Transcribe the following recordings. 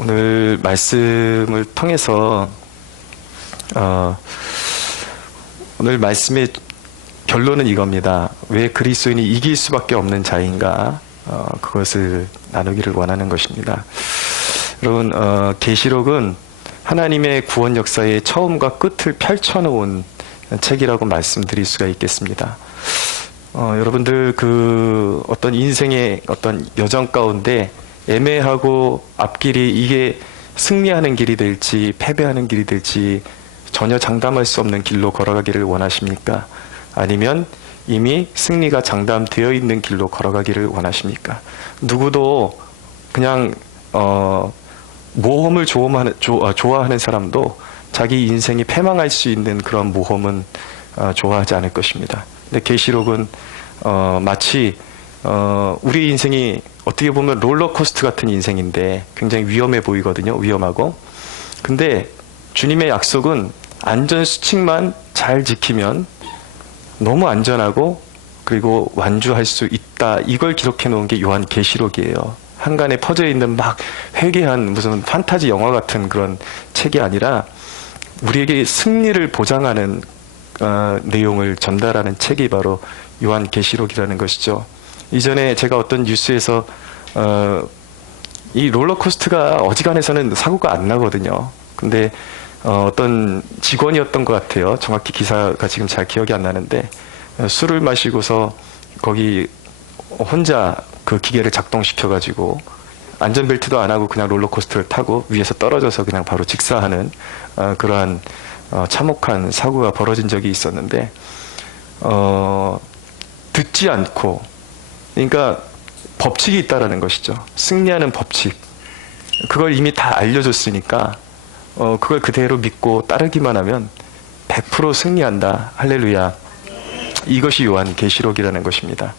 오늘 말씀을 통해서 오늘 말씀의 결론은 이겁니다. 왜 그리스도인이 이길 수밖에 없는 자인가? 그것을 나누기를 원하는 것입니다. 여러분, 계시록은 하나님의 구원 역사의 처음과 끝을 펼쳐놓은 책이라고 말씀드릴 수가 있겠습니다. 여러분들 그 어떤 인생의 어떤 여정 가운데 애매하고 앞길이 이게 승리하는 길이 될지 패배하는 길이 될지 전혀 장담할 수 없는 길로 걸어가기를 원하십니까? 아니면 이미 승리가 장담되어 있는 길로 걸어가기를 원하십니까? 누구도 그냥 모험을 좋아하는 사람도 자기 인생이 패망할 수 있는 그런 모험은 좋아하지 않을 것입니다. 근데 계시록은 마치 우리 인생이 어떻게 보면 롤러코스터 같은 인생인데 굉장히 위험해 보이거든요. 위험하고. 근데 주님의 약속은 안전수칙만 잘 지키면 너무 안전하고 그리고 완주할 수 있다. 이걸 기록해 놓은 게 요한계시록이에요. 한간에 퍼져 있는 막 회개한 무슨 판타지 영화 같은 그런 책이 아니라 우리에게 승리를 보장하는 내용을 전달하는 책이 바로 요한계시록이라는 것이죠. 이전에 제가 어떤 뉴스에서 이 롤러코스터가 어지간해서는 사고가 안 나거든요. 근데 어떤 직원이었던 것 같아요. 정확히 기사가 지금 잘 기억이 안 나는데 술을 마시고서 거기 혼자 그 기계를 작동시켜가지고 안전벨트도 안 하고 그냥 롤러코스터를 타고 위에서 떨어져서 그냥 바로 직사하는 그러한 참혹한 사고가 벌어진 적이 있었는데 듣지 않고, 그러니까 법칙이 있다라는 것이죠. 승리하는 법칙. 그걸 이미 다 알려줬으니까 그걸 그대로 믿고 따르기만 하면 100% 승리한다. 할렐루야. 이것이 요한계시록이라는 것입니다.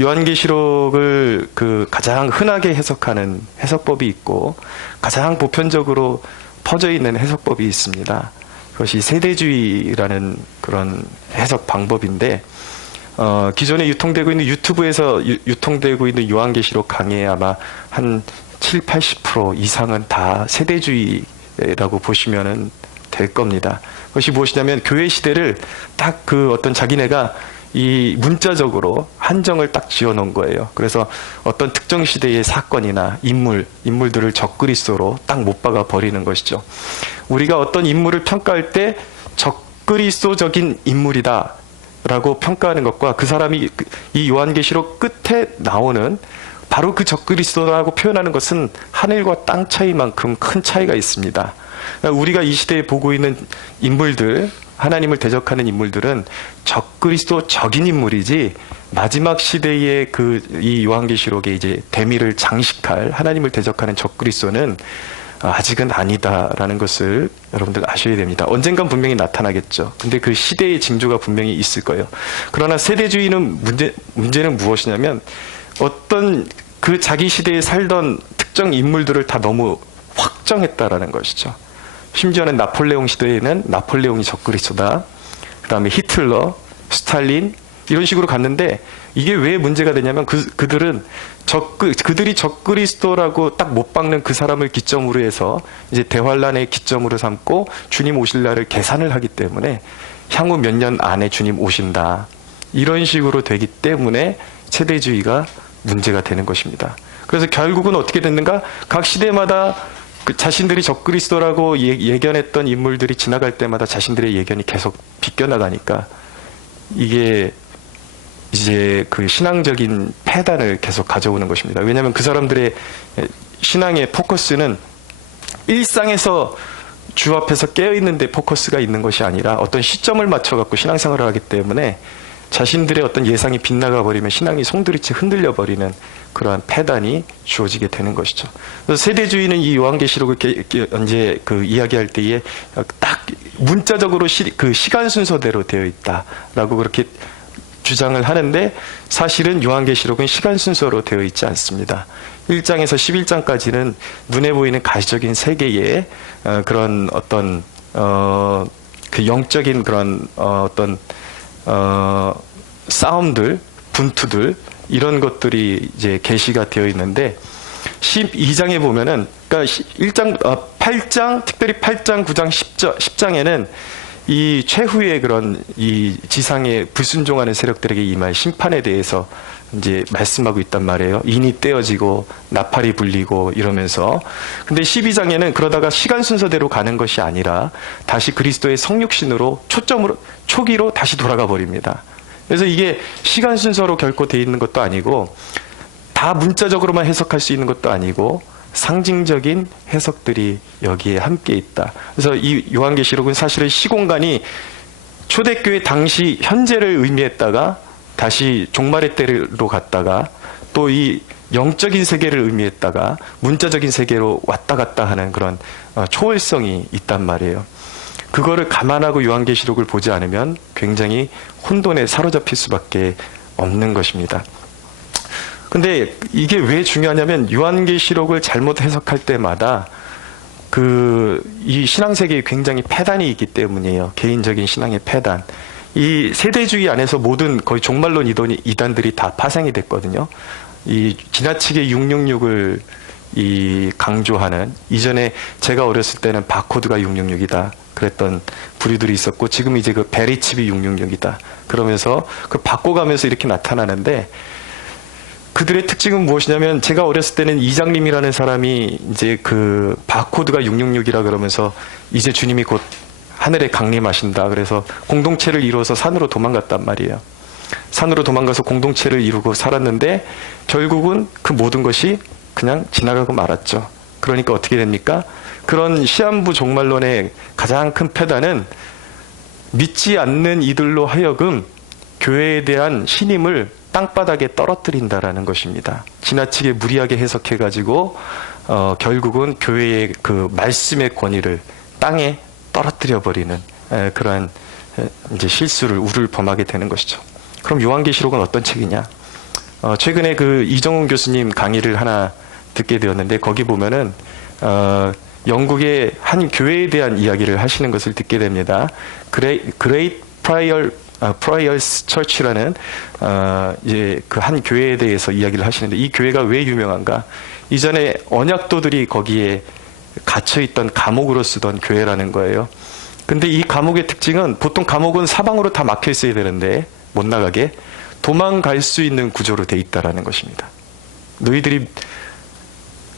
요한계시록을 그 가장 흔하게 해석하는 해석법이 있고 가장 보편적으로 퍼져 있는 해석법이 있습니다. 그것이 세대주의라는 그런 해석 방법인데 기존에 유통되고 있는 유튜브에서 유통되고 있는 요한계시록 강의의 아마 한 70~80% 이상은 다 세대주의라고 보시면 될 겁니다. 그것이 무엇이냐면 교회 시대를 딱 그 어떤 자기네가 이 문자적으로 한정을 딱 지어 놓은 거예요. 그래서 어떤 특정 시대의 사건이나 인물들을 적그리스도로 딱 못 박아 버리는 것이죠. 우리가 어떤 인물을 평가할 때 적그리스도적인 인물이다 라고 평가하는 것과 그 사람이 이 요한계시록 끝에 나오는 바로 그 적그리스도라고 표현하는 것은 하늘과 땅 차이만큼 큰 차이가 있습니다. 그러니까 우리가 이 시대에 보고 있는 인물들, 하나님을 대적하는 인물들은 적그리스도적인 인물이지 마지막 시대의 이 요한계시록의 이제 대미를 장식할 하나님을 대적하는 적그리스도는 아직은 아니다라는 것을 여러분들 아셔야 됩니다. 언젠간 분명히 나타나겠죠. 근데 그 시대의 징조가 분명히 있을 거예요. 그러나 세대주의는 문제는 무엇이냐면 어떤 그 자기 시대에 살던 특정 인물들을 다 너무 확정했다라는 것이죠. 심지어는 나폴레옹 시대에는 나폴레옹이 적그리스도다. 그 다음에 히틀러, 스탈린 이런 식으로 갔는데 이게 왜 문제가 되냐면 그들은 그들이 적그리스도라고 딱 못 박는 그 사람을 기점으로 해서 이제 대환란의 기점으로 삼고 주님 오실 날을 계산을 하기 때문에 향후 몇 년 안에 주님 오신다. 이런 식으로 되기 때문에 세대주의가 문제가 되는 것입니다. 그래서 결국은 어떻게 됐는가? 각 시대마다 그 자신들이 적그리스도라고 예견했던 인물들이 지나갈 때마다 자신들의 예견이 계속 비껴나가니까 이게 이제 그 신앙적인 패단을 계속 가져오는 것입니다. 왜냐하면 그 사람들의 신앙의 포커스는 일상에서 주 앞에서 깨어있는데 포커스가 있는 것이 아니라 어떤 시점을 맞춰갖고 신앙생활을 하기 때문에 자신들의 어떤 예상이 빗나가 버리면 신앙이 송두리째 흔들려 버리는 그러한 패단이 주어지게 되는 것이죠. 그래서 세대주의는 이 요한계시록을 이제 그 이야기할 때에 딱 문자적으로 그 시간 순서대로 되어 있다라고 그렇게 주장을 하는데 사실은 요한계시록은 시간 순서로 되어 있지 않습니다. 1장에서 11장까지는 눈에 보이는 가시적인 세계의 그런 어떤 그 영적인 그런 어떤 싸움들, 분투들 이런 것들이 이제 계시가 되어 있는데 12장에 보면은, 그러니까 8장, 특별히 8장, 9장, 10장에는 이 최후의 그런 이 지상에 불순종하는 세력들에게 임할 심판에 대해서 이제 말씀하고 있단 말이에요. 인이 떼어지고 나팔이 불리고 이러면서. 근데 12장에는 그러다가 시간 순서대로 가는 것이 아니라 다시 그리스도의 성육신으로 초기로 다시 돌아가 버립니다. 그래서 이게 시간 순서로 결코 돼 있는 것도 아니고 다 문자적으로만 해석할 수 있는 것도 아니고 상징적인 해석들이 여기에 함께 있다. 그래서 이 요한계시록은 사실은 시공간이 초대교회 당시 현재를 의미했다가 다시 종말의 때로 갔다가 또 이 영적인 세계를 의미했다가 문자적인 세계로 왔다 갔다 하는 그런 초월성이 있단 말이에요. 그거를 감안하고 요한계시록을 보지 않으면 굉장히 혼돈에 사로잡힐 수밖에 없는 것입니다. 근데 이게 왜 중요하냐면 요한계시록을 잘못 해석할 때마다 이 신앙세계에 굉장히 패단이 있기 때문이에요. 개인적인 신앙의 패단. 이 세대주의 안에서 모든 거의 종말론 이단들이 다 파생이 됐거든요. 이 지나치게 666을 강조하는, 이전에 제가 어렸을 때는 바코드가 666이다 그랬던 부류들이 있었고, 지금 이제 그 베리칩이 666이다 그러면서 그 바꿔가면서 이렇게 나타나는데, 그들의 특징은 무엇이냐면, 제가 어렸을 때는 이장님이라는 사람이 이제 그 바코드가 666이라 그러면서 이제 주님이 곧 하늘에 강림하신다. 그래서 공동체를 이루어서 산으로 도망갔단 말이에요. 산으로 도망가서 공동체를 이루고 살았는데 결국은 그 모든 것이 그냥 지나가고 말았죠. 그러니까 어떻게 됩니까? 그런 시한부 종말론의 가장 큰 패단은 믿지 않는 이들로 하여금 교회에 대한 신임을 땅바닥에 떨어뜨린다라는 것입니다. 지나치게 무리하게 해석해가지고 결국은 교회의 그 말씀의 권위를 땅에 떨어뜨려 버리는 그러한 이제 실수를 우를 범하게 되는 것이죠. 그럼 요한계시록은 어떤 책이냐? 최근에 그 이정훈 교수님 강의를 하나 듣게 되었는데, 거기 보면은 영국의 한 교회에 대한 이야기를 하시는 것을 듣게 됩니다. Great Priors Church라는 이제 그 한 교회에 대해서 이야기를 하시는데, 이 교회가 왜 유명한가? 이전에 언약도들이 거기에 갇혀있던 감옥으로 쓰던 교회라는 거예요. 근데 이 감옥의 특징은, 보통 감옥은 사방으로 다 막혀 있어야 되는데 못 나가게 도망갈 수 있는 구조로 돼 있다라는 것입니다. 너희들이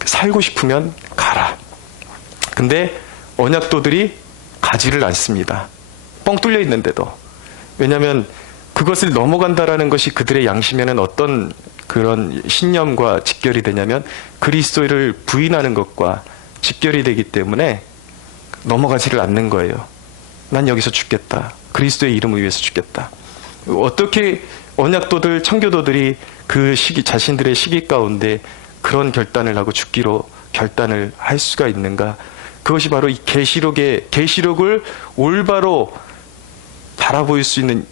살고 싶으면 가라. 근데 언약도들이 가지를 않습니다. 뻥 뚫려 있는데도. 왜냐하면 그것을 넘어간다라는 것이 그들의 양심에는 어떤 그런 신념과 직결이 되냐면, 그리스도를 부인하는 것과 직결이 되기 때문에 넘어가지를 않는 거예요. 난 여기서 죽겠다. 그리스도의 이름을 위해서 죽겠다. 어떻게 언약도들, 청교도들이 그 시기, 자신들의 시기 가운데 그런 결단을 하고 죽기로 결단을 할 수가 있는가? 그것이 바로 이 계시록을 올바로 바라볼 수 있는,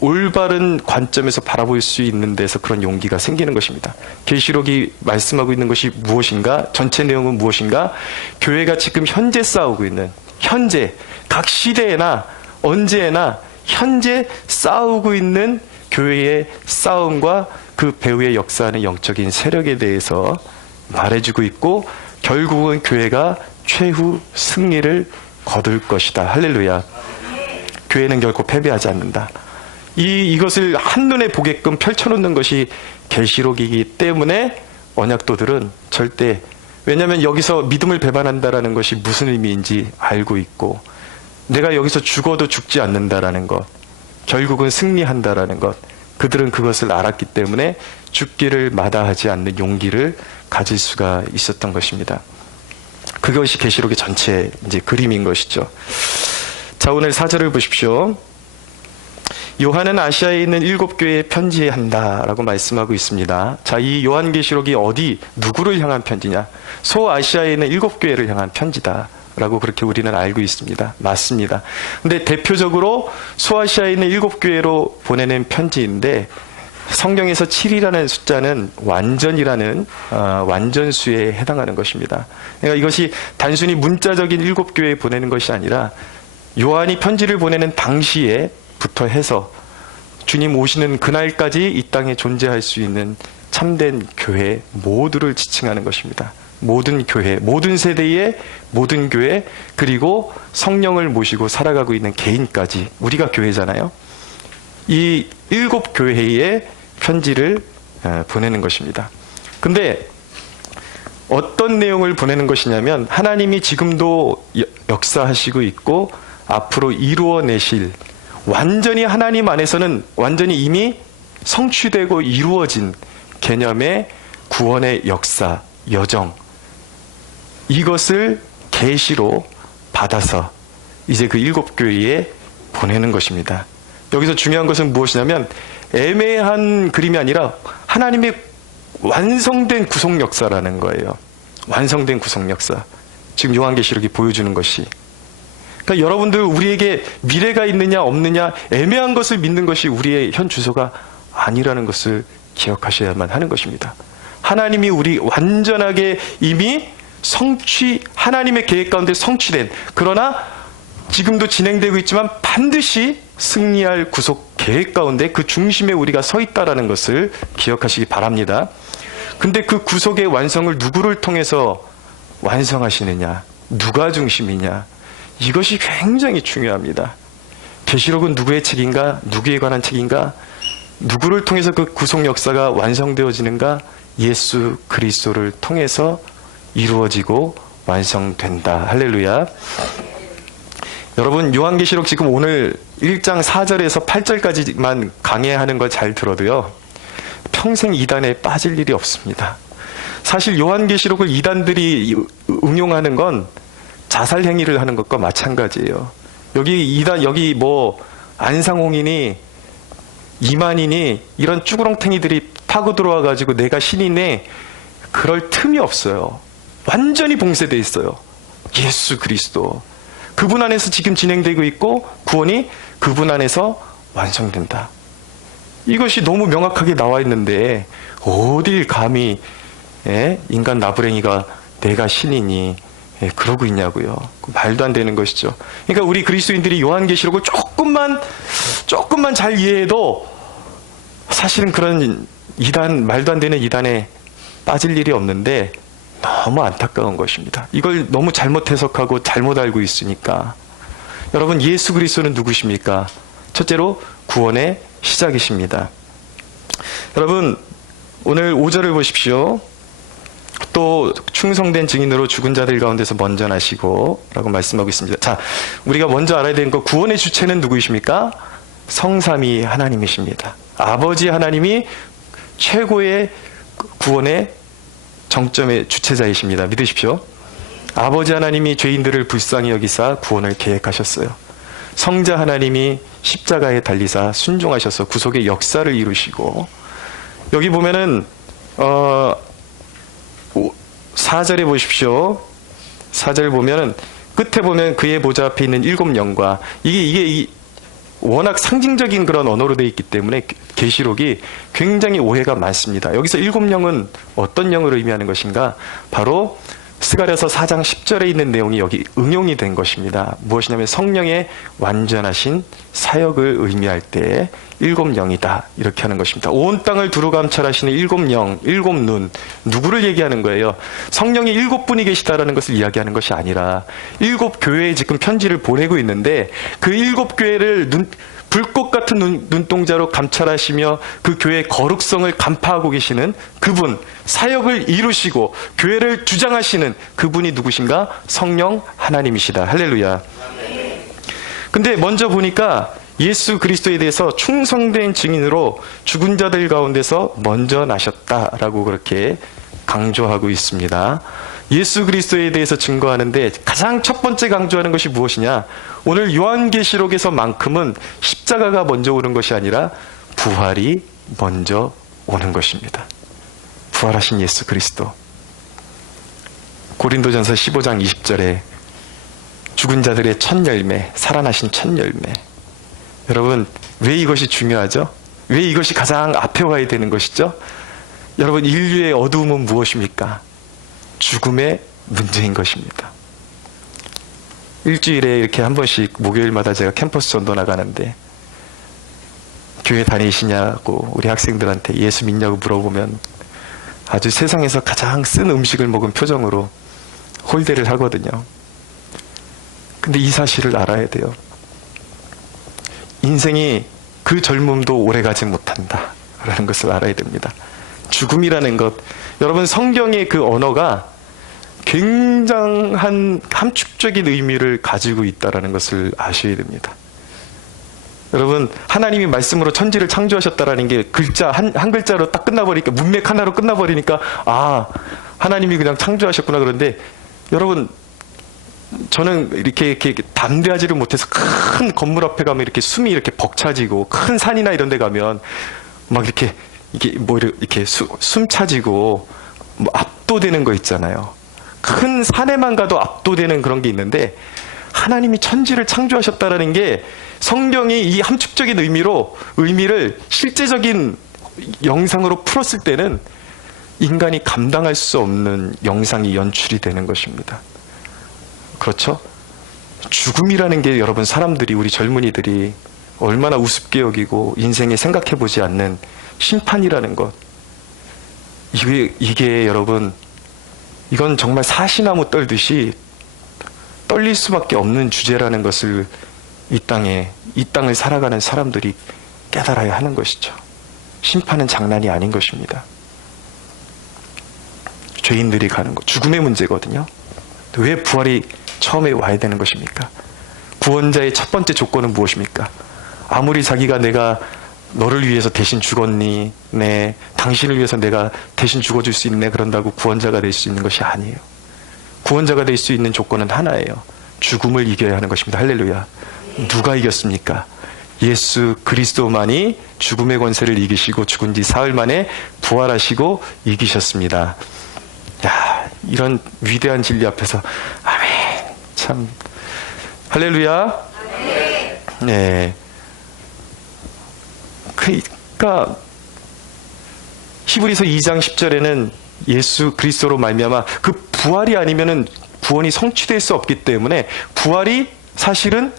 올바른 관점에서 바라볼 수 있는 데서 그런 용기가 생기는 것입니다. 계시록이 말씀하고 있는 것이 무엇인가? 전체 내용은 무엇인가? 교회가 지금 현재 싸우고 있는, 현재 각 시대에나 언제나 현재 싸우고 있는 교회의 싸움과 그 배후의 역사하는 영적인 세력에 대해서 말해주고 있고, 결국은 교회가 최후 승리를 거둘 것이다. 할렐루야. 교회는 결코 패배하지 않는다. 이것을 한눈에 보게끔 펼쳐놓는 것이 계시록이기 때문에 언약도들은 절대, 왜냐하면 여기서 믿음을 배반한다라는 것이 무슨 의미인지 알고 있고, 내가 여기서 죽어도 죽지 않는다라는 것, 결국은 승리한다라는 것, 그들은 그것을 알았기 때문에 죽기를 마다하지 않는 용기를 가질 수가 있었던 것입니다. 그것이 계시록의 전체 이제 그림인 것이죠. 자, 오늘 4절을 보십시오. 요한은 아시아에 있는 7교회에 편지한다라고 말씀하고 있습니다. 자, 이 요한계시록이 누구를 향한 편지냐? 소아시아에 있는 7교회를 향한 편지다 라고 그렇게 우리는 알고 있습니다. 맞습니다. 근데 대표적으로 소아시아에 있는 7교회로 보내는 편지인데, 성경에서 7이라는 숫자는 완전이라는 완전수에 해당하는 것입니다. 그러니까 이것이 단순히 문자적인 7교회에 보내는 것이 아니라, 요한이 편지를 보내는 당시에부터 해서 주님 오시는 그날까지 이 땅에 존재할 수 있는 참된 교회 모두를 지칭하는 것입니다. 모든 교회, 모든 세대의 모든 교회, 그리고 성령을 모시고 살아가고 있는 개인까지 우리가 교회잖아요. 이 7교회에 편지를 보내는 것입니다. 근데 어떤 내용을 보내는 것이냐면 하나님이 지금도 역사하시고 있고 앞으로 이루어내실, 완전히 하나님 안에서는 완전히 이미 성취되고 이루어진 개념의 구원의 역사, 여정, 이것을 계시로 받아서 이제 그 7교회에 보내는 것입니다. 여기서 중요한 것은 무엇이냐면 애매한 그림이 아니라 하나님의 완성된 구속 역사라는 거예요. 완성된 구속 역사. 지금 요한계시록이 보여주는 것이. 그러니까 여러분들, 우리에게 미래가 있느냐 없느냐 애매한 것을 믿는 것이 우리의 현 주소가 아니라는 것을 기억하셔야만 하는 것입니다. 하나님이 우리 완전하게 이미 하나님의 계획 가운데 성취된, 그러나 지금도 진행되고 있지만 반드시 승리할 구속 계획 가운데 그 중심에 우리가 서 있다라는 것을 기억하시기 바랍니다. 근데 그 구속의 완성을 누구를 통해서 완성하시느냐, 누가 중심이냐, 이것이 굉장히 중요합니다. 계시록은 누구의 책인가, 누구에 관한 책인가, 누구를 통해서 그 구속 역사가 완성되어지는가, 예수 그리스도를 통해서 이루어지고 완성된다. 할렐루야. 여러분, 요한계시록 지금 오늘 1장 4절에서 8절까지만 강해하는 걸 잘 들어도요, 평생 이단에 빠질 일이 없습니다. 사실 요한계시록을 이단들이 응용하는 건 자살 행위를 하는 것과 마찬가지예요. 여기 뭐 안상홍이니 이만희니 이런 쭈구렁탱이들이 파고 들어와가지고 내가 신이네, 그럴 틈이 없어요. 완전히 봉쇄되어 있어요. 예수 그리스도, 그분 안에서 지금 진행되고 있고 구원이 그분 안에서 완성된다. 이것이 너무 명확하게 나와 있는데 어딜 감히 인간 나부랭이가 내가 신이니 그러고 있냐고요. 말도 안 되는 것이죠. 그러니까 우리 그리스도인들이 요한계시록을 조금만 잘 이해해도 사실은 그런 이단, 말도 안 되는 이단에 빠질 일이 없는데 너무 안타까운 것입니다. 이걸 너무 잘못 해석하고 잘못 알고 있으니까. 여러분, 예수 그리스도는 누구십니까? 첫째로 구원의 시작이십니다. 여러분, 오늘 5절을 보십시오. 또 충성된 증인으로 죽은 자들 가운데서 먼저 나시고 라고 말씀하고 있습니다. 자, 우리가 먼저 알아야 되는 거, 구원의 주체는 누구이십니까? 성삼위 하나님이십니다. 아버지 하나님이 최고의 구원의 정점의 주체자이십니다. 믿으십시오. 아버지 하나님이 죄인들을 불쌍히 여기사 구원을 계획하셨어요. 성자 하나님이 십자가에 달리사 순종하셔서 구속의 역사를 이루시고, 여기 보면은 4절에 보십시오. 4절 보면은 끝에 보면 그의 보좌 앞에 있는 7영과, 이게 워낙 상징적인 그런 언어로 되어 있기 때문에 계시록이 굉장히 오해가 많습니다. 여기서 7영은 어떤 영을 의미하는 것인가? 바로 스가랴서 4장 10절에 있는 내용이 여기 응용이 된 것입니다. 무엇이냐면 성령의 완전하신 사역을 의미할 때 7영이다, 이렇게 하는 것입니다. 온 땅을 두루 감찰하시는 7영, 7눈, 누구를 얘기하는 거예요? 성령이 7분이 계시다라는 것을 이야기하는 것이 아니라 7교회에 지금 편지를 보내고 있는데 그 7교회를 불꽃 같은 눈동자로 감찰하시며 그 교회의 거룩성을 간파하고 계시는 그분, 사역을 이루시고 교회를 주장하시는 그분이 누구신가? 성령 하나님이시다. 할렐루야. 근데 먼저 보니까 예수 그리스도에 대해서 충성된 증인으로 죽은 자들 가운데서 먼저 나셨다라고 그렇게 강조하고 있습니다. 예수 그리스도에 대해서 증거하는데 가장 첫 번째 강조하는 것이 무엇이냐? 오늘 요한계시록에서만큼은 십자가가 먼저 오는 것이 아니라 부활이 먼저 오는 것입니다. 부활하신 예수 그리스도. 고린도전서 15장 20절에 죽은 자들의 첫 열매, 살아나신 첫 열매. 여러분, 왜 이것이 중요하죠? 왜 이것이 가장 앞에 와야 되는 것이죠? 여러분, 인류의 어두움은 무엇입니까? 죽음의 문제인 것입니다. 일주일에 이렇게 한 번씩 목요일마다 제가 캠퍼스 전도 나가는데 교회 다니시냐고 우리 학생들한테 예수 믿냐고 물어보면 아주 세상에서 가장 쓴 음식을 먹은 표정으로 홀대를 하거든요. 근데 이 사실을 알아야 돼요. 인생이 그 젊음도 오래가지 못한다 라는 것을 알아야 됩니다. 죽음이라는 것, 여러분 성경의 그 언어가 굉장한 함축적인 의미를 가지고 있다는 것을 아셔야 됩니다. 여러분 하나님이 말씀으로 천지를 창조하셨다라는 게 글자 한 글자로 딱 끝나버리니까, 문맥 하나로 끝나버리니까 아, 하나님이 그냥 창조하셨구나. 그런데 여러분 저는 이렇게 담대하지를 못해서 큰 건물 앞에 가면 이렇게 숨이 이렇게 벅차지고, 큰 산이나 이런 데 가면 막 이렇게 숨 차지고 뭐 압도되는 거 있잖아요. 큰 산에만 가도 압도되는 그런 게 있는데, 하나님이 천지를 창조하셨다라는 게 성경이 이 함축적인 의미를 실제적인 영상으로 풀었을 때는 인간이 감당할 수 없는 영상이 연출이 되는 것입니다. 그렇죠? 죽음이라는 게 여러분, 사람들이, 우리 젊은이들이 얼마나 우습게 여기고 인생에 생각해보지 않는 심판이라는 것, 이게 여러분, 이건 정말 사시나무 떨듯이 떨릴 수밖에 없는 주제라는 것을 이 땅을 살아가는 사람들이 깨달아야 하는 것이죠. 심판은 장난이 아닌 것입니다. 죄인들이 가는 것, 죽음의 문제거든요. 왜 부활이 처음에 와야 되는 것입니까? 구원자의 첫 번째 조건은 무엇입니까? 아무리 자기가 내가 너를 위해서 대신 죽었니? 네, 당신을 위해서 내가 대신 죽어줄 수 있네. 그런다고 구원자가 될 수 있는 것이 아니에요. 구원자가 될 수 있는 조건은 하나예요. 죽음을 이겨야 하는 것입니다. 할렐루야. 누가 이겼습니까? 예수 그리스도만이 죽음의 권세를 이기시고 죽은 지 사흘 만에 부활하시고 이기셨습니다. 야, 이런 위대한 진리 앞에서 아멘. 참 할렐루야. 네. 그러니까 히브리서 2장 10절에는 예수 그리스도로 말미암아, 그 부활이 아니면은 구원이 성취될 수 없기 때문에 부활이 사실은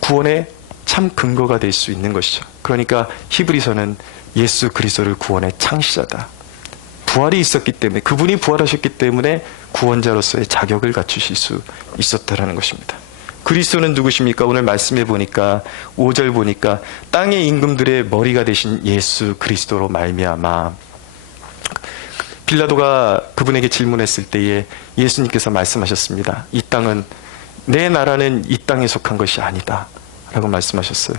구원의 참 근거가 될 수 있는 것이죠. 그러니까 히브리서는 예수 그리스도를 구원의 창시자다. 부활이 있었기 때문에, 그분이 부활하셨기 때문에 구원자로서의 자격을 갖추실 수 있었다라는 것입니다. 그리스도는 누구십니까? 오늘 말씀해 보니까 5절 보니까 땅의 임금들의 머리가 되신 예수 그리스도로 말미암아. 빌라도가 그분에게 질문했을 때에 예수님께서 말씀하셨습니다. 이 땅은, 내 나라는 이 땅에 속한 것이 아니다 라고 말씀하셨어요.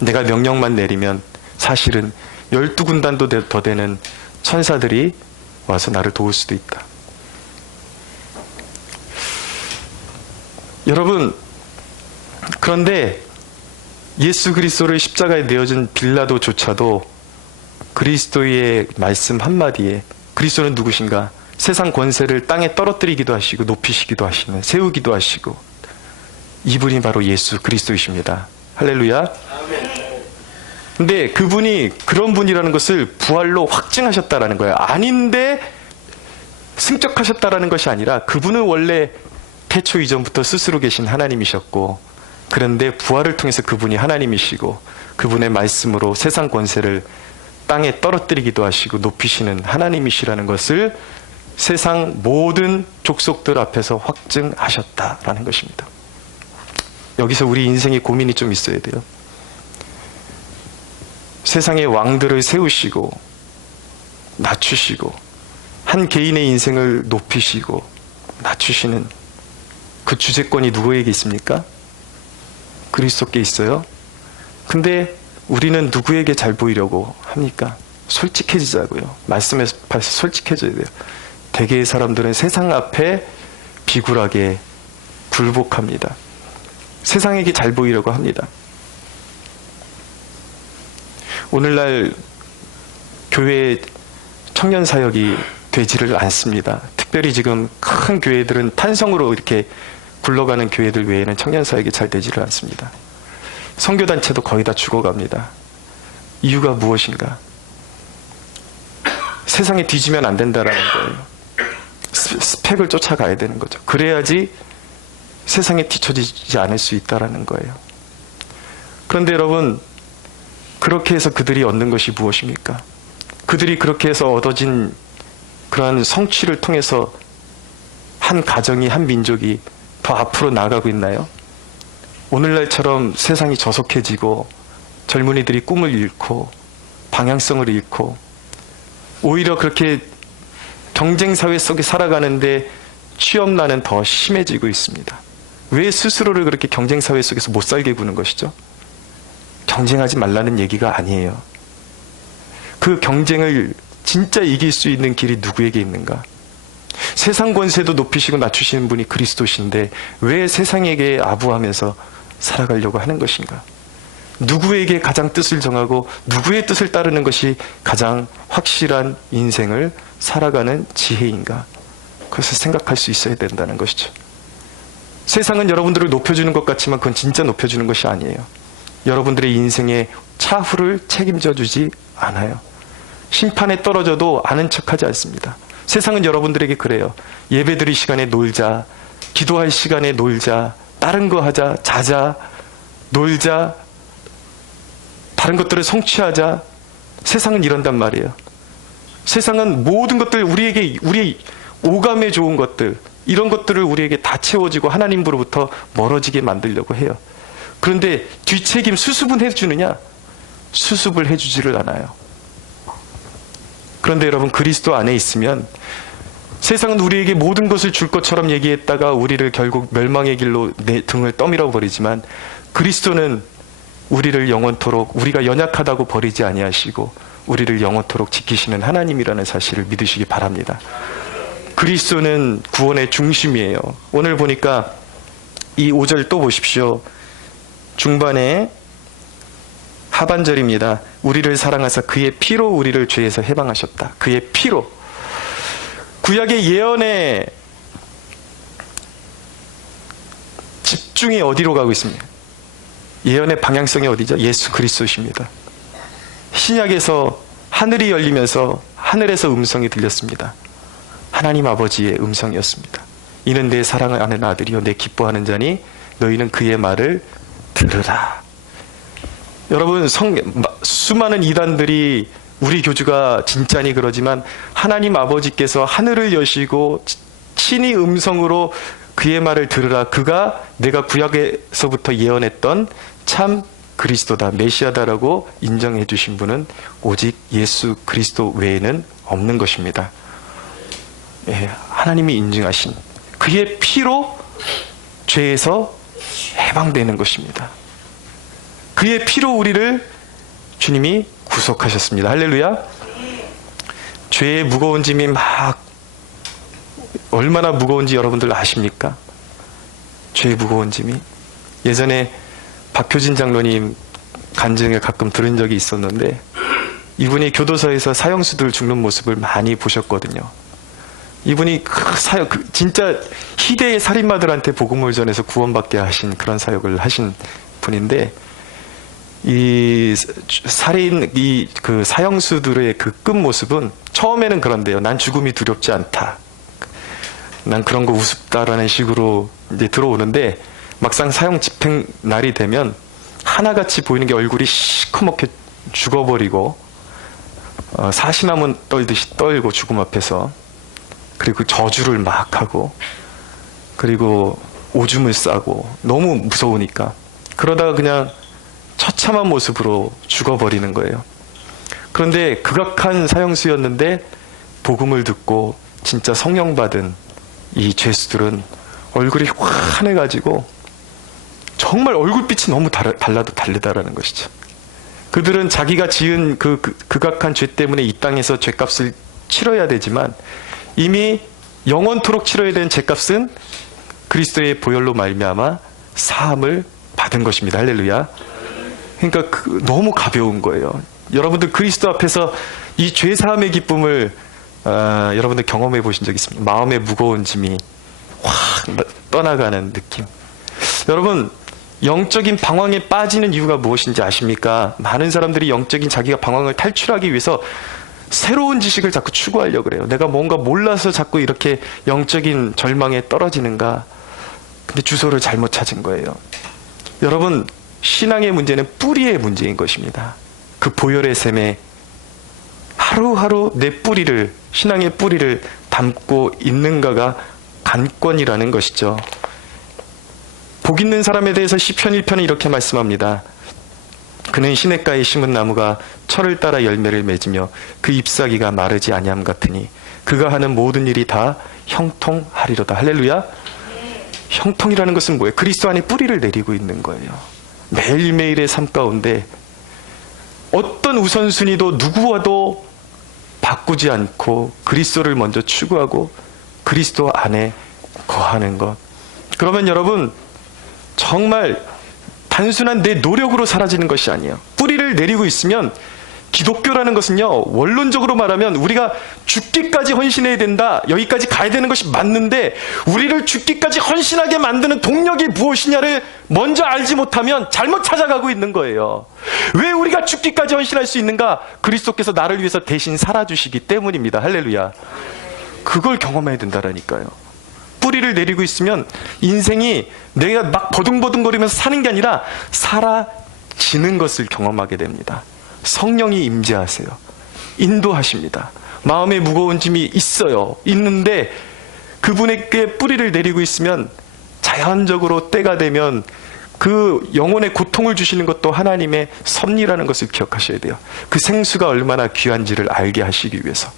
내가 명령만 내리면 사실은 12군단도 더 되는 천사들이 와서 나를 도울 수도 있다. 여러분, 그런데 예수 그리스도를 십자가에 내어준 빌라도조차도 그리스도의 말씀 한마디에, 그리스도는 누구신가? 세상 권세를 땅에 떨어뜨리기도 하시고 높이시기도 하시는, 세우기도 하시고, 이분이 바로 예수 그리스도이십니다. 할렐루야. 근데 그분이 그런 분이라는 것을 부활로 확증하셨다라는 거예요. 아닌데 승적하셨다라는 것이 아니라, 그분은 원래 태초 이전부터 스스로 계신 하나님이셨고, 그런데 부활을 통해서 그분이 하나님이시고, 그분의 말씀으로 세상 권세를 땅에 떨어뜨리기도 하시고 높이시는 하나님이시라는 것을 세상 모든 족속들 앞에서 확증하셨다라는 것입니다. 여기서 우리 인생의 고민이 좀 있어야 돼요. 세상의 왕들을 세우시고 낮추시고 한 개인의 인생을 높이시고 낮추시는 그 주재권이 누구에게 있습니까? 그리스도께 있어요. 근데 우리는 누구에게 잘 보이려고 합니까? 솔직해지자고요. 말씀에 봐서 솔직해져야 돼요. 대개의 사람들은 세상 앞에 비굴하게 굴복합니다. 세상에게 잘 보이려고 합니다. 오늘날 교회 청년 사역이 되지를 않습니다. 특별히 지금 큰 교회들은 탄성으로 이렇게 굴러가는 교회들 외에는 청년 사역이 잘 되지를 않습니다. 선교단체도 거의 다 죽어갑니다. 이유가 무엇인가? 세상에 뒤지면 안 된다라는 거예요. 스펙을 쫓아가야 되는 거죠. 그래야지 세상에 뒤처지지 않을 수 있다라는 거예요. 그런데 여러분, 그렇게 해서 그들이 얻는 것이 무엇입니까? 그들이 그렇게 해서 얻어진 그러한 성취를 통해서 한 가정이, 한 민족이 더 앞으로 나아가고 있나요? 오늘날처럼 세상이 저속해지고 젊은이들이 꿈을 잃고 방향성을 잃고 오히려 그렇게 경쟁사회 속에 살아가는데 취업난은 더 심해지고 있습니다. 왜 스스로를 그렇게 경쟁사회 속에서 못 살게 구는 것이죠? 경쟁하지 말라는 얘기가 아니에요. 그 경쟁을 진짜 이길 수 있는 길이 누구에게 있는가? 세상 권세도 높이시고 낮추시는 분이 그리스도신데 왜 세상에게 아부하면서 살아가려고 하는 것인가? 누구에게 가장 뜻을 정하고 누구의 뜻을 따르는 것이 가장 확실한 인생을 살아가는 지혜인가? 그것을 생각할 수 있어야 된다는 것이죠. 세상은 여러분들을 높여주는 것 같지만 그건 진짜 높여주는 것이 아니에요. 여러분들의 인생의 차후를 책임져 주지 않아요. 심판에 떨어져도 아는 척하지 않습니다. 세상은 여러분들에게 그래요. 예배드릴 시간에 놀자, 기도할 시간에 놀자, 다른 거 하자, 자자, 놀자, 다른 것들을 성취하자. 세상은 이런단 말이에요. 세상은 모든 것들 우리에게, 우리 오감에 좋은 것들, 이런 것들을 우리에게 다 채워지고 하나님으로부터 멀어지게 만들려고 해요. 그런데 뒷책임 수습은 해주느냐? 수습을 해주지를 않아요. 그런데 여러분, 그리스도 안에 있으면 세상은 우리에게 모든 것을 줄 것처럼 얘기했다가 우리를 결국 멸망의 길로 내 등을 떠밀어 버리지만 그리스도는 우리를 영원토록, 우리가 연약하다고 버리지 아니하시고 우리를 영원토록 지키시는 하나님이라는 사실을 믿으시기 바랍니다. 그리스도는 구원의 중심이에요. 오늘 보니까 이 5절 또 보십시오. 중반에 하반절입니다. 우리를 사랑하사 그의 피로 우리를 죄에서 해방하셨다. 그의 피로. 구약의 예언의 집중이 어디로 가고 있습니까? 예언의 방향성이 어디죠? 예수 그리스도십니다. 신약에서 하늘이 열리면서 하늘에서 음성이 들렸습니다. 하나님 아버지의 음성이었습니다. 이는 내 사랑하는 아들이요 내 기뻐하는 자니 너희는 그의 말을 들으라. 여러분, 수많은 이단들이 우리 교주가 진짜니 그러지만 하나님 아버지께서 하늘을 여시고 친히 음성으로 그의 말을 들으라. 그가 내가 구약에서부터 예언했던 참 그리스도다, 메시아다라고 인정해 주신 분은 오직 예수 그리스도 외에는 없는 것입니다. 예, 하나님이 인증하신 그의 피로 죄에서 해방되는 것입니다. 그의 피로 우리를 주님이 구속하셨습니다. 할렐루야. 죄의 무거운 짐이 막 얼마나 무거운지 여러분들 아십니까? 죄의 무거운 짐이. 예전에 박효진 장로님 간증을 가끔 들은 적이 있었는데 이분이 교도소에서 사형수들 죽는 모습을 많이 보셨거든요. 이분이 진짜 희대의 살인마들한테 복음을 전해서 구원받게 하신 그런 사역을 하신 분인데 이 살인, 그 사형수들의 그 끝 모습은 처음에는 그런데요. 난 죽음이 두렵지 않다. 난 그런 거 우습다라는 식으로 이제 들어오는데 막상 사형 집행 날이 되면 하나같이 보이는 게 얼굴이 시커멓게 죽어버리고 사시나무 떨듯이 떨고 죽음 앞에서 그리고 저주를 막 하고 그리고 오줌을 싸고 너무 무서우니까 그러다가 그냥 처참한 모습으로 죽어버리는 거예요. 그런데 극악한 사형수였는데 복음을 듣고 진짜 성령 받은 이 죄수들은 얼굴이 환해가지고 정말 얼굴빛이 너무 달라도 다르다라는 것이죠. 그들은 자기가 지은 그 극악한 죄 때문에 이 땅에서 죄값을 치러야 되지만 이미 영원토록 치러야 되는 죄값은 그리스도의 보혈로 말미암아 사함을 받은 것입니다. 할렐루야. 그러니까 너무 가벼운 거예요. 여러분들 그리스도 앞에서 이 죄사함의 기쁨을 여러분들 경험해 보신 적 있습니까? 마음의 무거운 짐이 확 떠나가는 느낌. 여러분, 영적인 방황에 빠지는 이유가 무엇인지 아십니까? 많은 사람들이 영적인 자기가 방황을 탈출하기 위해서 새로운 지식을 자꾸 추구하려고 그래요. 내가 뭔가 몰라서 자꾸 이렇게 영적인 절망에 떨어지는가? 근데 주소를 잘못 찾은 거예요. 여러분, 신앙의 문제는 뿌리의 문제인 것입니다. 그 보혈의 샘에 하루하루 내 뿌리를, 신앙의 뿌리를 담고 있는가가 관건이라는 것이죠. 복 있는 사람에 대해서 시편 1편은 이렇게 말씀합니다. 그는 시냇가에 심은 나무가 철을 따라 열매를 맺으며 그 잎사귀가 마르지 아니함 같으니 그가 하는 모든 일이 다 형통하리로다. 할렐루야. 형통이라는 것은 뭐예요? 그리스도 안에 뿌리를 내리고 있는 거예요. 매일매일의 삶 가운데 어떤 우선순위도 누구와도 바꾸지 않고 그리스도를 먼저 추구하고 그리스도 안에 거하는 것. 그러면 여러분, 정말 단순한 내 노력으로 사라지는 것이 아니에요. 뿌리를 내리고 있으면, 기독교라는 것은요, 원론적으로 말하면 우리가 죽기까지 헌신해야 된다, 여기까지 가야 되는 것이 맞는데, 우리를 죽기까지 헌신하게 만드는 동력이 무엇이냐를 먼저 알지 못하면 잘못 찾아가고 있는 거예요. 왜 우리가 죽기까지 헌신할 수 있는가? 그리스도께서 나를 위해서 대신 살아주시기 때문입니다. 할렐루야. 그걸 경험해야 된다라니까요. 뿌리를 내리고 있으면 인생이 내가 막 버둥버둥거리면서 사는 게 아니라 사라지는 것을 경험하게 됩니다. 성령이 임재하세요. 인도하십니다. 마음에 무거운 짐이 있는데 그분에게 뿌리를 내리고 있으면 자연적으로 때가 되면 그 영혼의 고통을 주시는 것도 하나님의 섭리라는 것을 기억하셔야 돼요. 그 생수가 얼마나 귀한지를 알게 하시기 위해서.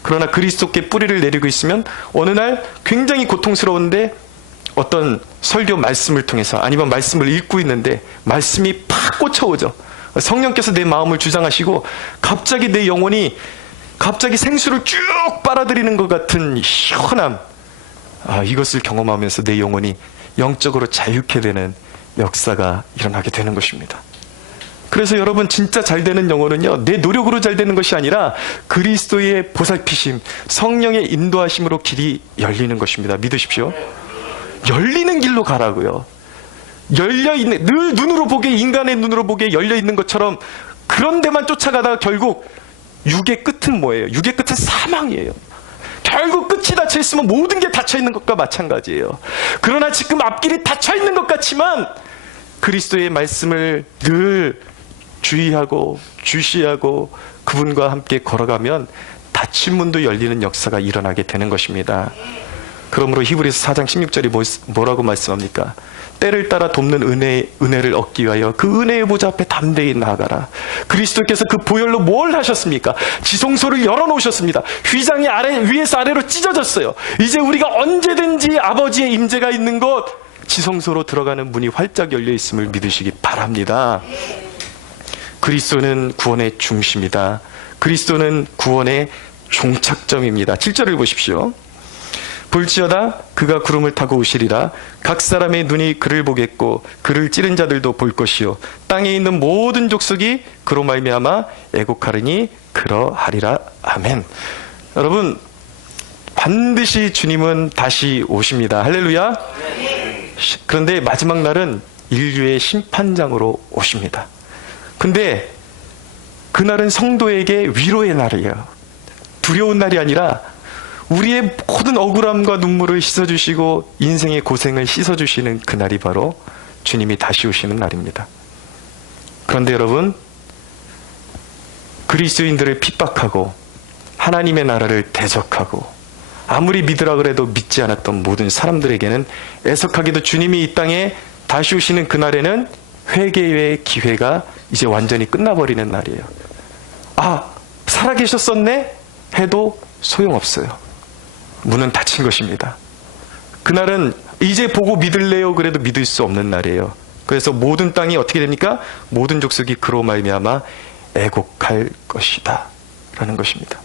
그러나 그리스도께 뿌리를 내리고 있으면 어느 날 굉장히 고통스러운데 어떤 설교 말씀을 통해서, 아니면 말씀을 읽고 있는데 말씀이 팍 꽂혀오죠. 성령께서 내 마음을 주장하시고 갑자기 내 영혼이 갑자기 생수를 쭉 빨아들이는 것 같은 시원함, 이것을 경험하면서 내 영혼이 영적으로 자유케 되는 역사가 일어나게 되는 것입니다. 그래서 여러분, 진짜 잘 되는 영혼은요, 내 노력으로 잘 되는 것이 아니라 그리스도의 보살피심, 성령의 인도하심으로 길이 열리는 것입니다. 믿으십시오. 열리는 길로 가라고요. 열려있는, 늘 눈으로 보기에, 인간의 눈으로 보기에 열려있는 것처럼 그런 데만 쫓아가다가 결국 육의 끝은 뭐예요? 육의 끝은 사망이에요. 결국 끝이 닫혀있으면 모든 게 닫혀있는 것과 마찬가지예요. 그러나 지금 앞길이 닫혀있는 것 같지만 그리스도의 말씀을 늘 주의하고 주시하고 그분과 함께 걸어가면 닫힌 문도 열리는 역사가 일어나게 되는 것입니다. 그러므로 히브리서 4장 16절이 뭐라고 말씀합니까? 때를 따라 돕는 은혜를 얻기 위하여 그 은혜의 보좌 앞에 담대히 나아가라. 그리스도께서 그 보혈로 뭘 하셨습니까? 지성소를 열어놓으셨습니다. 휘장이 위에서 아래로 찢어졌어요. 이제 우리가 언제든지 아버지의 임재가 있는 곳, 지성소로 들어가는 문이 활짝 열려 있음을 믿으시기 바랍니다. 그리스도는 구원의 중심이다. 그리스도는 구원의 종착점입니다. 7절을 보십시오. 볼지어다 그가 구름을 타고 오시리라. 각 사람의 눈이 그를 보겠고 그를 찌른 자들도 볼 것이요 땅에 있는 모든 족속이 그로 말미암아 애곡하리니 그러하리라. 아멘. 여러분, 반드시 주님은 다시 오십니다. 할렐루야. 그런데 마지막 날은 인류의 심판장으로 오십니다. 근데 그날은 성도에게 위로의 날이에요. 두려운 날이 아니라 우리의 모든 억울함과 눈물을 씻어주시고 인생의 고생을 씻어주시는 그날이 바로 주님이 다시 오시는 날입니다. 그런데 여러분, 그리스도인들을 핍박하고 하나님의 나라를 대적하고 아무리 믿으라 그래도 믿지 않았던 모든 사람들에게는 애석하게도 주님이 이 땅에 다시 오시는 그날에는 회개의 기회가 이제 완전히 끝나버리는 날이에요. 살아계셨었네? 해도 소용없어요. 문은 닫힌 것입니다. 그날은 이제 보고 믿을래요? 그래도 믿을 수 없는 날이에요. 그래서 모든 땅이 어떻게 됩니까? 모든 족속이 그로 말미암아 애곡할 것이다 라는 것입니다.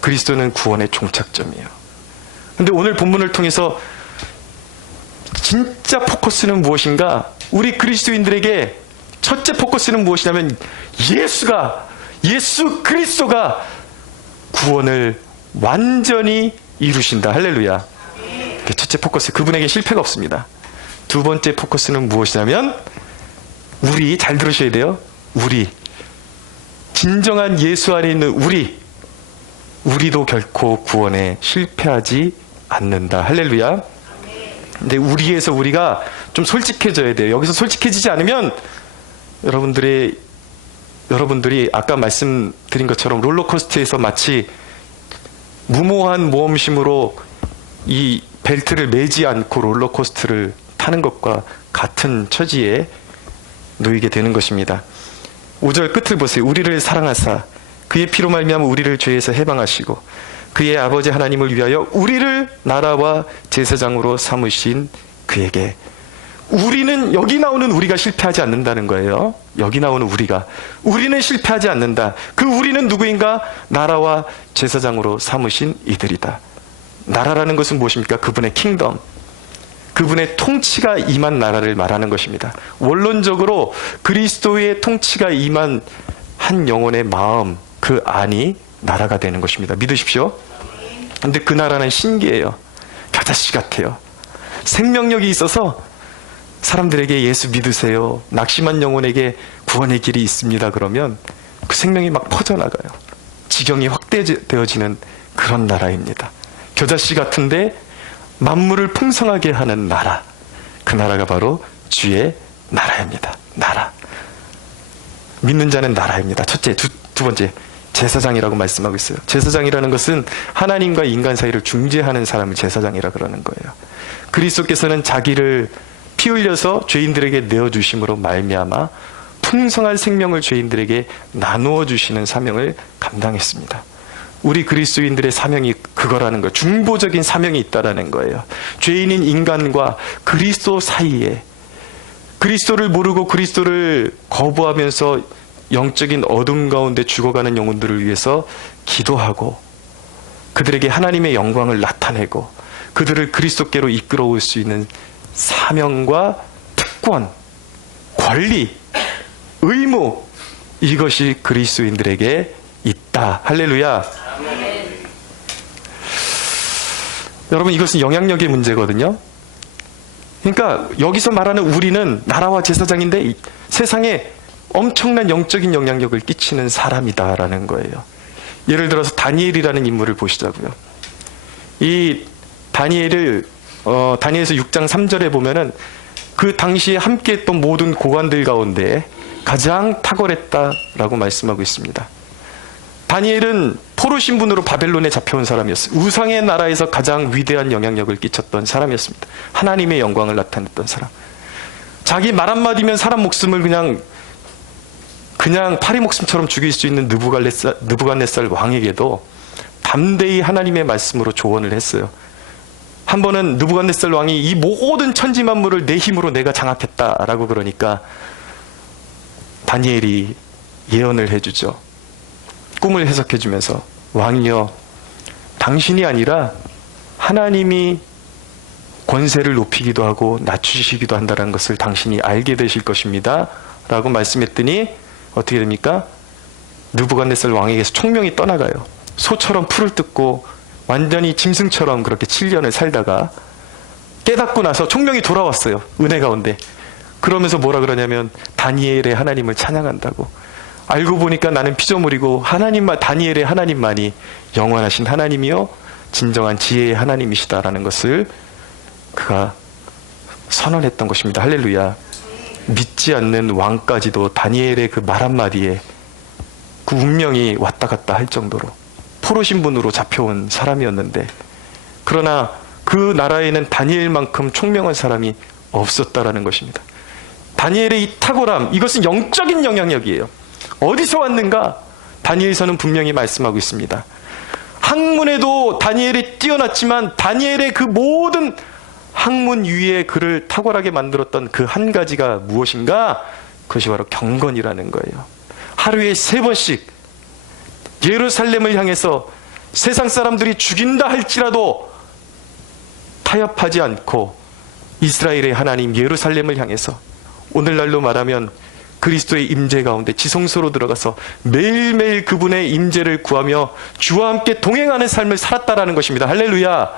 그리스도는 구원의 종착점이에요. 근데 오늘 본문을 통해서 진짜 포커스는 무엇인가? 우리 그리스도인들에게 첫째 포커스는 무엇이냐면 예수 그리스도가 구원을 완전히 이루신다. 할렐루야. 첫째 포커스, 그분에게 실패가 없습니다. 두 번째 포커스는 무엇이냐면 우리, 잘 들으셔야 돼요. 우리, 진정한 예수 안에 있는 우리도 결코 구원에 실패하지 않는다. 할렐루야. 근데 우리에서 우리가 좀 솔직해져야 돼요. 여기서 솔직해지지 않으면 여러분들의 여러분들이 아까 말씀드린 것처럼 롤러코스터에서 마치 무모한 모험심으로 이 벨트를 매지 않고 롤러코스터를 타는 것과 같은 처지에 놓이게 되는 것입니다. 5절 끝을 보세요. 우리를 사랑하사 그의 피로 말미암아 우리를 죄에서 해방하시고 그의 아버지 하나님을 위하여 우리를 나라와 제사장으로 삼으신 그에게. 우리는, 여기 나오는 우리가 실패하지 않는다는 거예요. 여기 나오는 우리는 실패하지 않는다. 그 우리는 누구인가? 나라와 제사장으로 삼으신 이들이다. 나라라는 것은 무엇입니까? 그분의 킹덤, 그분의 통치가 임한 나라를 말하는 것입니다. 원론적으로 그리스도의 통치가 임한 한 영혼의 마음, 그 안이 나라가 되는 것입니다. 믿으십시오. 근데 그 나라는 신기해요. 겨자씨 같아요. 생명력이 있어서 사람들에게 예수 믿으세요, 낙심한 영혼에게 구원의 길이 있습니다 그러면 그 생명이 막 퍼져나가요. 지경이 확대되어지는 그런 나라입니다. 겨자씨 같은데 만물을 풍성하게 하는 나라, 그 나라가 바로 주의 나라입니다. 나라. 믿는 자는 나라입니다. 첫째. 두 번째, 제사장이라고 말씀하고 있어요. 제사장이라는 것은 하나님과 인간 사이를 중재하는 사람을 제사장이라 그러는 거예요. 그리스도께서는 자기를 피 흘려서 죄인들에게 내어주심으로 말미암아 풍성한 생명을 죄인들에게 나누어 주시는 사명을 감당했습니다. 우리 그리스도인들의 사명이 그거라는 거예요. 중보적인 사명이 있다라는 거예요. 죄인인 인간과 그리스도 사이에, 그리스도를 모르고 그리스도를 거부하면서 영적인 어둠 가운데 죽어가는 영혼들을 위해서 기도하고 그들에게 하나님의 영광을 나타내고 그들을 그리스도께로 이끌어올 수 있는 사명과 특권, 권리, 의무, 이것이 그리스도인들에게 있다. 할렐루야. 여러분, 이것은 영향력의 문제거든요. 그러니까 여기서 말하는 우리는 나라와 제사장인데 세상에 엄청난 영적인 영향력을 끼치는 사람이다라는 거예요. 예를 들어서 다니엘이라는 인물을 보시자고요. 이 다니엘을 다니엘서 6장 3절에 보면은 그 당시에 함께했던 모든 고관들 가운데 가장 탁월했다라고 말씀하고 있습니다. 다니엘은 포로 신분으로 바벨론에 잡혀온 사람이었어요. 우상의 나라에서 가장 위대한 영향력을 끼쳤던 사람이었습니다. 하나님의 영광을 나타냈던 사람. 자기 말 한마디면 사람 목숨을 그냥 파리 목숨처럼 죽일 수 있는 느부갓네살 왕에게도 담대히 하나님의 말씀으로 조언을 했어요. 한 번은 느부갓네살 왕이 이 모든 천지 만물을 내 힘으로 내가 장악했다라고 그러니까 다니엘이 예언을 해주죠. 꿈을 해석해주면서, 왕이여, 당신이 아니라 하나님이 권세를 높이기도 하고 낮추시기도 한다는 것을 당신이 알게 되실 것입니다 라고 말씀했더니 어떻게 됩니까? 느부갓네살 왕에게서 총명이 떠나가요. 소처럼 풀을 뜯고 완전히 짐승처럼 그렇게 7년을 살다가 깨닫고 나서 총명이 돌아왔어요. 은혜 가운데. 그러면서 뭐라 그러냐면 다니엘의 하나님을 찬양한다고. 알고 보니까 나는 피조물이고 다니엘의 하나님만이 영원하신 하나님이요 진정한 지혜의 하나님이시다라는 것을 그가 선언했던 것입니다. 할렐루야. 믿지 않는 왕까지도 다니엘의 그 말 한마디에 그 운명이 왔다 갔다 할 정도로 포로 신분으로 잡혀온 사람이었는데, 그러나 그 나라에는 다니엘만큼 총명한 사람이 없었다라는 것입니다. 다니엘의 이 탁월함, 이것은 영적인 영향력이에요. 어디서 왔는가? 다니엘서는 분명히 말씀하고 있습니다. 학문에도 다니엘이 뛰어났지만 다니엘의 그 모든 학문 위에 그를 탁월하게 만들었던 그 한 가지가 무엇인가? 그것이 바로 경건이라는 거예요. 하루에 3번씩 예루살렘을 향해서 세상 사람들이 죽인다 할지라도 타협하지 않고 이스라엘의 하나님 예루살렘을 향해서, 오늘날로 말하면 그리스도의 임재 가운데 지성소로 들어가서 매일매일 그분의 임재를 구하며 주와 함께 동행하는 삶을 살았다라는 것입니다. 할렐루야.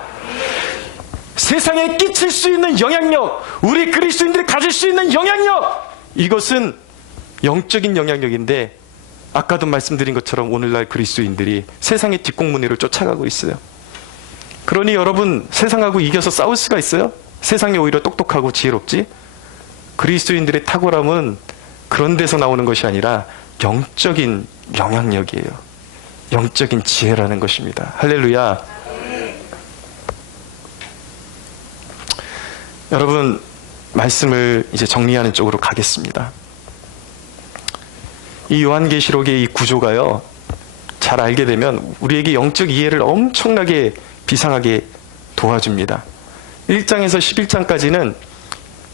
세상에 끼칠 수 있는 영향력, 우리 그리스도인들이 가질 수 있는 영향력, 이것은 영적인 영향력인데 아까도 말씀드린 것처럼 오늘날 그리스도인들이 세상의 뒷공무니를 쫓아가고 있어요. 그러니 여러분, 세상하고 이겨서 싸울 수가 있어요? 세상이 오히려 똑똑하고 지혜롭지? 그리스도인들의 탁월함은 그런 데서 나오는 것이 아니라 영적인 영향력이에요. 영적인 지혜라는 것입니다. 할렐루야. 여러분, 말씀을 이제 정리하는 쪽으로 가겠습니다. 이 요한계시록의 이 구조가요, 잘 알게 되면 우리에게 영적 이해를 엄청나게 비상하게 도와줍니다. 1장에서 11장까지는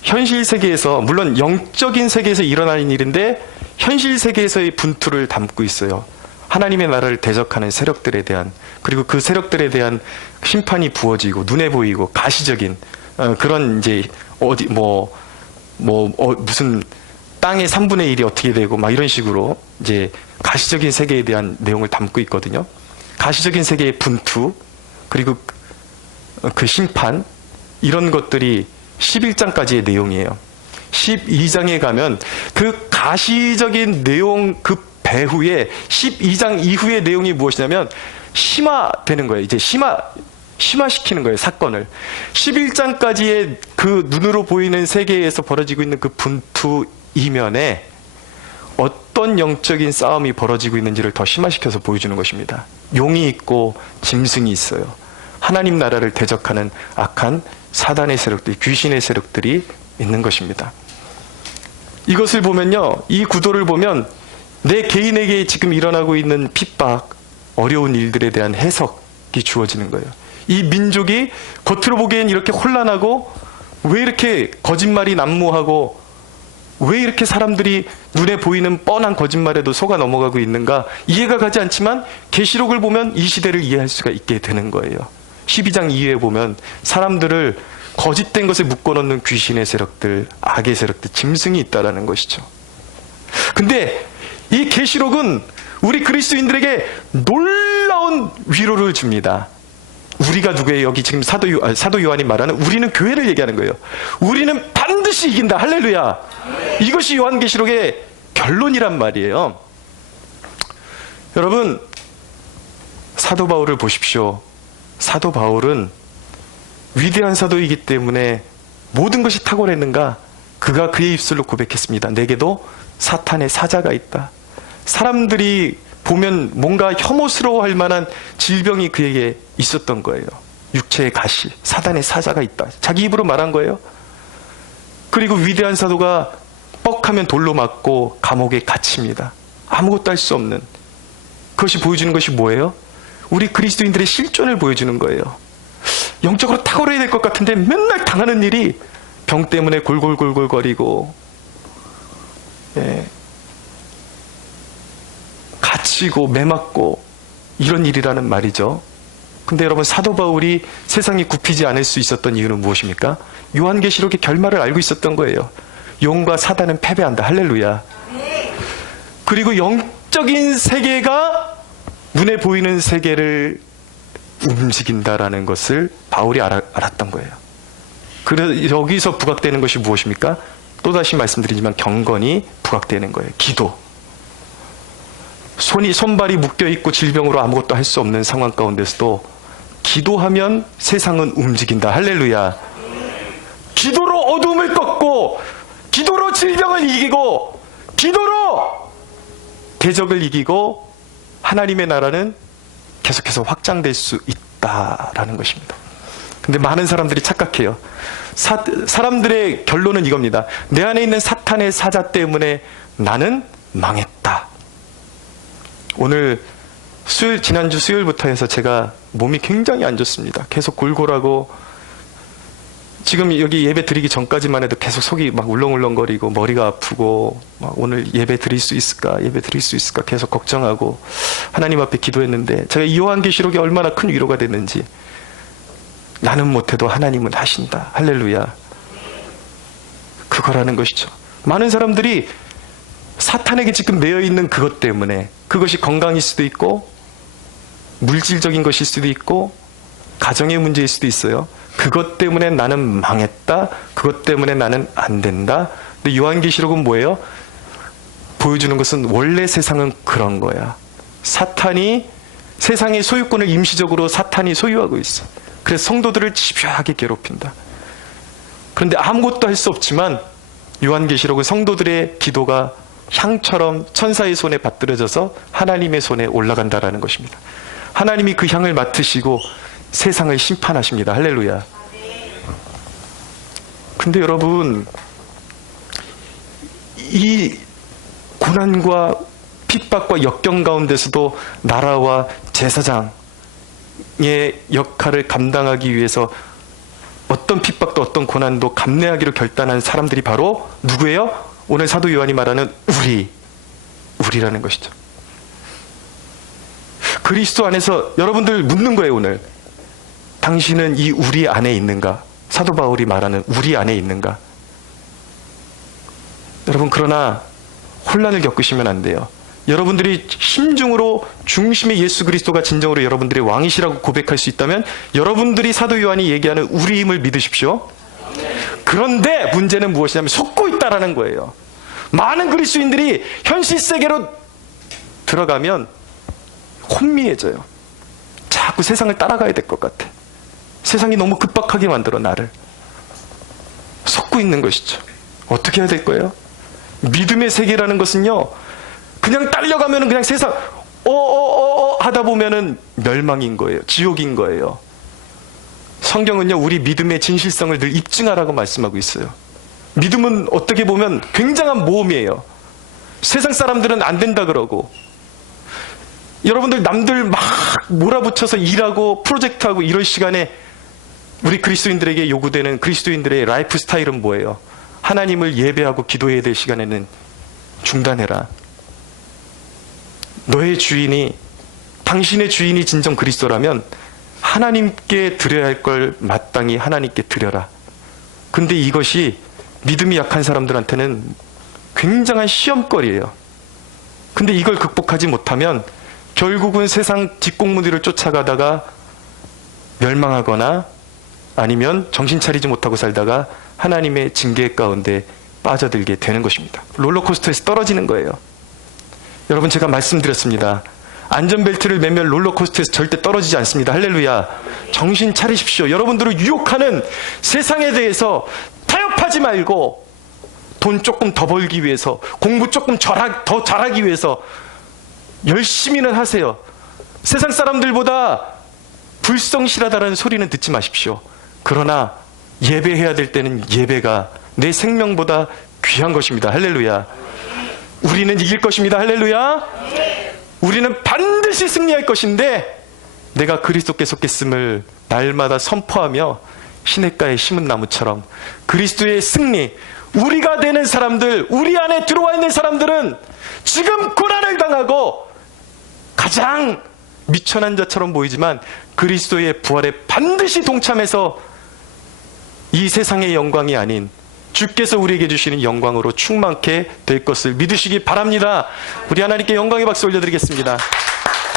현실 세계에서, 물론 영적인 세계에서 일어나는 일인데 현실 세계에서의 분투를 담고 있어요. 하나님의 나라를 대적하는 세력들에 대한, 그리고 그 세력들에 대한 심판이 부어지고 눈에 보이고 가시적인 그런 이제 무슨 땅의 3분의 1이 어떻게 되고 막 이런 식으로 이제 가시적인 세계에 대한 내용을 담고 있거든요. 가시적인 세계의 분투, 그리고 그 심판, 이런 것들이 11장까지의 내용이에요. 12장에 가면 그 가시적인 내용 그 배후에 12장 이후의 내용이 무엇이냐면 심화되는 거예요. 이제 심화시키는 거예요, 사건을. 11장까지의 그 눈으로 보이는 세계에서 벌어지고 있는 그 분투 이면에 어떤 영적인 싸움이 벌어지고 있는지를 더 심화시켜서 보여주는 것입니다. 용이 있고 짐승이 있어요. 하나님 나라를 대적하는 악한 사단의 세력들, 귀신의 세력들이 있는 것입니다. 이것을 보면요, 이 구도를 보면 내 개인에게 지금 일어나고 있는 핍박, 어려운 일들에 대한 해석이 주어지는 거예요. 이 민족이 겉으로 보기엔 이렇게 혼란하고, 왜 이렇게 거짓말이 난무하고, 왜 이렇게 사람들이 눈에 보이는 뻔한 거짓말에도 속아 넘어가고 있는가 이해가 가지 않지만 계시록을 보면 이 시대를 이해할 수가 있게 되는 거예요. 12장 이후에 보면 사람들을 거짓된 것에 묶어놓는 귀신의 세력들, 악의 세력들, 짐승이 있다라는 것이죠. 근데 이 계시록은 우리 그리스도인들에게 놀라운 위로를 줍니다. 우리가 누구예요? 여기 지금 사도 요한이 말하는 우리는 교회를 얘기하는 거예요. 우리는 반드시 이긴다. 할렐루야. 이것이 요한계시록의 결론이란 말이에요. 여러분, 사도 바울을 보십시오. 사도 바울은 위대한 사도이기 때문에 모든 것이 탁월했는가? 그가 그의 입술로 고백했습니다. 내게도 사탄의 사자가 있다. 사람들이 보면 뭔가 혐오스러워할 만한 질병이 그에게 있었던 거예요. 육체의 가시, 사단의 사자가 있다. 자기 입으로 말한 거예요. 그리고 위대한 사도가 뻑하면 돌로 맞고 감옥에 갇힙니다. 아무것도 할 수 없는. 그것이 보여주는 것이 뭐예요? 우리 그리스도인들의 실존을 보여주는 거예요. 영적으로 탁월해야 될 것 같은데 맨날 당하는 일이 병 때문에 골골골골거리고, 갇히고 매맞고 이런 일이라는 말이죠. 근데 여러분, 사도 바울이 세상이 굽히지 않을 수 있었던 이유는 무엇입니까? 요한계시록의 결말을 알고 있었던 거예요. 용과 사단은 패배한다. 할렐루야. 그리고 영적인 세계가 눈에 보이는 세계를 움직인다라는 것을 바울이 알았던 거예요. 그래서 여기서 부각되는 것이 무엇입니까? 또다시 말씀드리지만 경건이 부각되는 거예요. 기도. 손발이 묶여있고 질병으로 아무것도 할 수 없는 상황 가운데서도 기도하면 세상은 움직인다. 할렐루야. 기도로 어둠을 꺾고, 기도로 질병을 이기고, 기도로 대적을 이기고 하나님의 나라는 계속해서 확장될 수 있다라는 것입니다. 근데 많은 사람들이 착각해요. 사람들의 결론은 이겁니다. 내 안에 있는 사탄의 사자 때문에 나는 망했다. 오늘 지난주 수요일부터 해서 제가 몸이 굉장히 안 좋습니다. 계속 골골하고, 지금 여기 예배 드리기 전까지만 해도 계속 속이 막 울렁울렁거리고 머리가 아프고, 막 오늘 예배 드릴 수 있을까 계속 걱정하고 하나님 앞에 기도했는데, 제가 이 요한계시록이 얼마나 큰 위로가 됐는지. 나는 못해도 하나님은 하신다. 할렐루야. 그거라는 것이죠. 많은 사람들이 사탄에게 지금 매여있는 그것 때문에, 그것이 건강일 수도 있고 물질적인 것일 수도 있고 가정의 문제일 수도 있어요. 그것 때문에 나는 망했다. 그것 때문에 나는 안 된다. 근데 요한계시록은 뭐예요? 보여주는 것은 원래 세상은 그런 거야. 사탄이, 세상의 소유권을 임시적으로 사탄이 소유하고 있어. 그래서 성도들을 집요하게 괴롭힌다. 그런데 아무것도 할 수 없지만 요한계시록은 성도들의 기도가 향처럼 천사의 손에 받들어져서 하나님의 손에 올라간다라는 것입니다. 하나님이 그 향을 맡으시고 세상을 심판하십니다. 할렐루야. 근데 여러분, 이 고난과 핍박과 역경 가운데서도 나라와 제사장의 역할을 감당하기 위해서 어떤 핍박도 어떤 고난도 감내하기로 결단한 사람들이 바로 누구예요? 오늘 사도 요한이 말하는 우리라는 것이죠. 그리스도 안에서 여러분들 묻는 거예요, 오늘. 당신은 이 우리 안에 있는가? 사도 바울이 말하는 우리 안에 있는가? 여러분, 그러나 혼란을 겪으시면 안 돼요. 여러분들이 심중으로 중심의 예수 그리스도가 진정으로 여러분들의 왕이시라고 고백할 수 있다면 여러분들이 사도 요한이 얘기하는 우리임을 믿으십시오. 그런데 문제는 무엇이냐면 속고 있다라는 거예요. 많은 그리스도인들이 현실 세계로 들어가면 혼미해져요. 자꾸 세상을 따라가야 될 것 같아. 세상이 너무 급박하게 만들어 나를. 속고 있는 것이죠. 어떻게 해야 될 거예요? 믿음의 세계라는 것은요, 그냥 딸려가면은 그냥 세상 하다 보면은 멸망인 거예요. 지옥인 거예요. 성경은요, 우리 믿음의 진실성을 늘 입증하라고 말씀하고 있어요. 믿음은 어떻게 보면 굉장한 모험이에요. 세상 사람들은 안 된다 그러고, 여러분들 남들 막 몰아붙여서 일하고 프로젝트하고 이럴 시간에 우리 그리스도인들에게 요구되는 그리스도인들의 라이프 스타일은 뭐예요? 하나님을 예배하고 기도해야 될 시간에는 중단해라. 너의 주인이, 당신의 주인이 진정 그리스도라면 하나님께 드려야 할 걸 마땅히 하나님께 드려라. 근데 이것이 믿음이 약한 사람들한테는 굉장한 시험거리예요. 근데 이걸 극복하지 못하면 결국은 세상 뒷공무니를 쫓아가다가 멸망하거나 아니면 정신 차리지 못하고 살다가 하나님의 징계 가운데 빠져들게 되는 것입니다. 롤러코스터에서 떨어지는 거예요. 여러분, 제가 말씀드렸습니다. 안전벨트를 매면 롤러코스터에서 절대 떨어지지 않습니다. 할렐루야. 정신 차리십시오. 여러분들을 유혹하는 세상에 대해서 타협하지 말고 돈 조금 더 벌기 위해서, 공부 조금 더 잘하기 위해서 열심히는 하세요. 세상 사람들보다 불성실하다는 소리는 듣지 마십시오. 그러나 예배해야 될 때는 예배가 내 생명보다 귀한 것입니다. 할렐루야. 우리는 이길 것입니다. 할렐루야. 우리는 반드시 승리할 것인데 내가 그리스도께 속했음을 날마다 선포하며 시냇가에 심은 나무처럼 그리스도의 승리, 우리가 되는 사람들, 우리 안에 들어와 있는 사람들은 지금 고난을 당하고 가장 미천한 자처럼 보이지만 그리스도의 부활에 반드시 동참해서 이 세상의 영광이 아닌 주께서 우리에게 주시는 영광으로 충만케 될 것을 믿으시기 바랍니다. 우리 하나님께 영광의 박수 올려드리겠습니다.